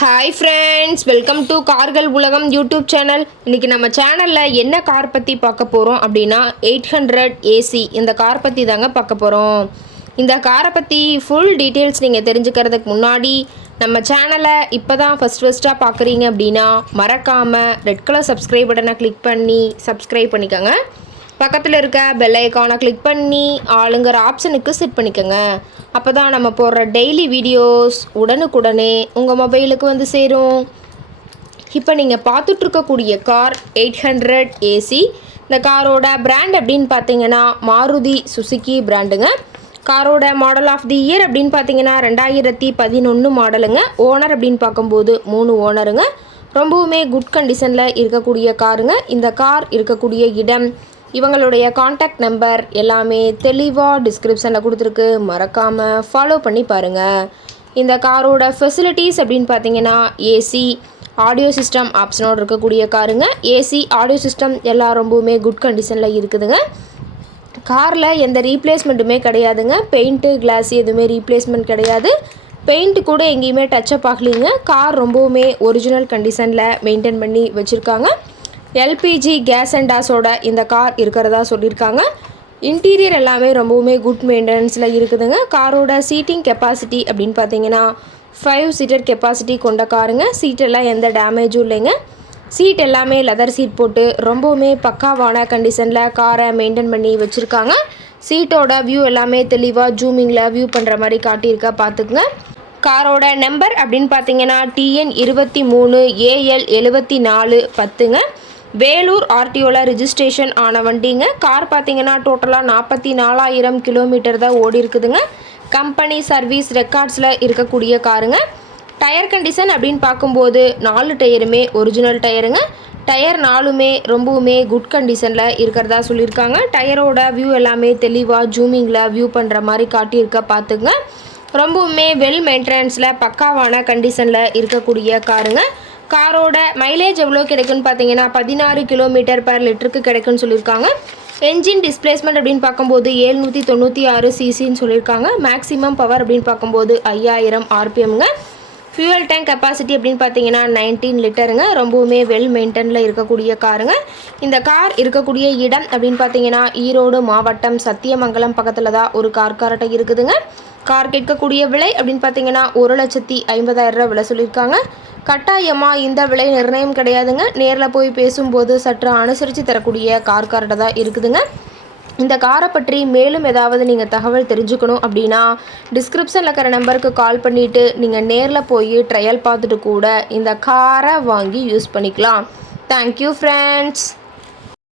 Hi friends, welcome to கார்கள் உலகம் YouTube channel. இன்றைக்கி நம்ம சேனலில் என்ன கார் பற்றி பார்க்க போகிறோம் அப்படின்னா 800 ஏசி இந்த கார் பற்றி தாங்க பார்க்க போகிறோம். இந்த காரை பற்றி ஃபுல் டீட்டெயில்ஸ் நீங்கள் தெரிஞ்சுக்கிறதுக்கு முன்னாடி நம்ம சேனலை இப்போ தான் ஃபஸ்ட்டாக பார்க்குறீங்க அப்படின்னா மறக்காமல் ரெட் கலர் சப்ஸ்கிரைப் பட்டனை கிளிக் பண்ணி சப்ஸ்கிரைப் பண்ணிக்கோங்க. பக்கத்தில் இருக்க பெல் ஐக்கானை கிளிக் பண்ணி ஆளுங்கிற ஆப்ஷனுக்கு செட் பண்ணிக்கோங்க. அப்போ தான் நம்ம போடுற டெய்லி வீடியோஸ் உடனுக்குடனே உங்கள் மொபைலுக்கு வந்து சேரும். இப்போ நீங்கள் பார்த்துட்ருக்கக்கூடிய கார் 800 ஏசி. இந்த காரோட பிராண்ட் அப்படின்னு பார்த்தீங்கன்னா மாருதி சுசுகி பிராண்டுங்க. காரோட மாடல் ஆஃப் தி இயர் அப்படின்னு பார்த்தீங்கன்னா 2011 மாடலுங்க. ஓனர் அப்படின்னு பார்க்கும்போது 3 ஓனருங்க. ரொம்பவுமே குட் கண்டிஷனில் இருக்கக்கூடிய காருங்க. இந்த கார் இருக்கக்கூடிய இடம், இவங்களுடைய காண்டாக்ட் நம்பர் எல்லாமே தெளிவாக டிஸ்கிரிப்ஷனில் கொடுத்துருக்கு. மறக்காமல் ஃபாலோ பண்ணி பாருங்கள். இந்த காரோட ஃபெசிலிட்டிஸ் அப்படின்னு பார்த்தீங்கன்னா ஏசி ஆடியோ சிஸ்டம் ஆப்ஷனோடு இருக்கக்கூடிய காருங்க. ஏசி ஆடியோ சிஸ்டம் எல்லாம் ரொம்பவுமே குட் கண்டிஷனில் இருக்குதுங்க. காரில் எந்த ரீப்ளேஸ்மெண்ட்டுமே கிடையாதுங்க. பெயிண்ட்டு கிளாஸ் எதுவுமே ரீப்ளேஸ்மெண்ட் கிடையாது. பெயிண்ட்டு கூட எங்கேயுமே டச்சப் ஆகலிங்க. கார் ரொம்பவுமே ஒரிஜினல் கண்டிஷனில் மெயின்டைன் பண்ணி வச்சுருக்காங்க. எல்பிஜி கேஸ் அண்ட் டாஸோட இந்த கார் இருக்கிறதா சொல்லியிருக்காங்க. இன்டீரியர் எல்லாமே ரொம்பவுமே குட் மெயின்டெனன்ஸில் இருக்குதுங்க. காரோட சீட்டிங் கெப்பாசிட்டி அப்படின்னு பார்த்தீங்கன்னா 5 சீட்டர் கெப்பாசிட்டி கொண்ட காருங்க. சீட்டெல்லாம் எந்த டேமேஜும் இல்லைங்க. சீட் எல்லாமே லெதர் சீட் போட்டு ரொம்பவுமே பக்காவான கண்டிஷனில் காரை மெயின்டைன் பண்ணி வச்சுருக்காங்க. சீட்டோட வியூ எல்லாமே தெளிவாக ஜூமிங்கில் வியூ பண்ணுற மாதிரி காட்டியிருக்கா பார்த்துக்குங்க. காரோட நம்பர் அப்படின்னு பார்த்தீங்கன்னா TN 23 AL 74 10ங்க. வேலூர் ஆர்டிஓவில் ரிஜிஸ்ட்ரேஷன் ஆன வண்டிங்க. கார் பார்த்தீங்கன்னா டோட்டலாக 44,000 கிலோமீட்டர் தான் ஓடி இருக்குதுங்க. கம்பெனி சர்வீஸ் ரெக்கார்ட்ஸில் இருக்கக்கூடிய காருங்க. டயர் கண்டிஷன் அப்படின்னு பார்க்கும்போது 4 டயருமே ஒரிஜினல் டயருங்க. டயர் 4மே ரொம்பவுமே குட் கண்டிஷனில் இருக்கிறதா சொல்லியிருக்காங்க. டயரோட வியூ எல்லாமே தெளிவாக ஜூமிங்கில் வியூ பண்ணுற மாதிரி காட்டியிருக்க பார்த்துங்க. ரொம்பவுமே வெல் மெயின்டெனன்ஸில் பக்காவான கண்டிஷனில் இருக்கக்கூடிய காருங்க. காரோட மைலேஜ் எவ்வளோ கிடைக்குன்னு பார்த்தீங்கன்னா 16 கிலோமீட்டர் பர் லிட்டருக்கு கிடைக்குன்னு சொல்லியிருக்காங்க. என்ஜின் டிஸ்பிளேஸ்மெண்ட் அப்படின்னு பார்க்கும்போது 796 சிசின்னு சொல்லியிருக்காங்க. மேக்ஸிமம் பவர் அப்படின்னு பார்க்கும்போது 5000 RPMங்க. ஃபியூவல் டேங்க் கெப்பாசிட்டி அப்படின்னு பார்த்தீங்கன்னா 19 லிட்டருங்க. ரொம்பவுமே வெல் மெயின்டெனில் இருக்கக்கூடிய காருங்க. இந்த கார் இருக்கக்கூடிய இடம் அப்படின்னு பார்த்தீங்கன்னா ஈரோடு மாவட்டம் சத்தியமங்கலம் பக்கத்தில் தான் ஒரு கார் காரட்டை இருக்குதுங்க. கார் கேட்கக்கூடிய விலை அப்படின்னு பார்த்தீங்கன்னா 1,50,000 விலை சொல்லியிருக்காங்க. கட்டாயமாக இந்த விலை நிர்ணயம் கிடையாதுங்க. நேரில் போய் பேசும்போது சற்று அனுசரித்து தரக்கூடிய கார் காரட்டை தான் இருக்குதுங்க. இந்த காரை பற்றி மேலும் ஏதாவது நீங்கள் தகவல் தெரிஞ்சுக்கணும் அப்படின்னா டிஸ்கிரிப்ஷனில் இருக்கிற நம்பருக்கு கால் பண்ணிவிட்டு நீங்கள் நேரில் போய் ட்ரையல் பார்த்துட்டு கூட இந்த காரை வாங்கி யூஸ் பண்ணிக்கலாம். Thank you friends.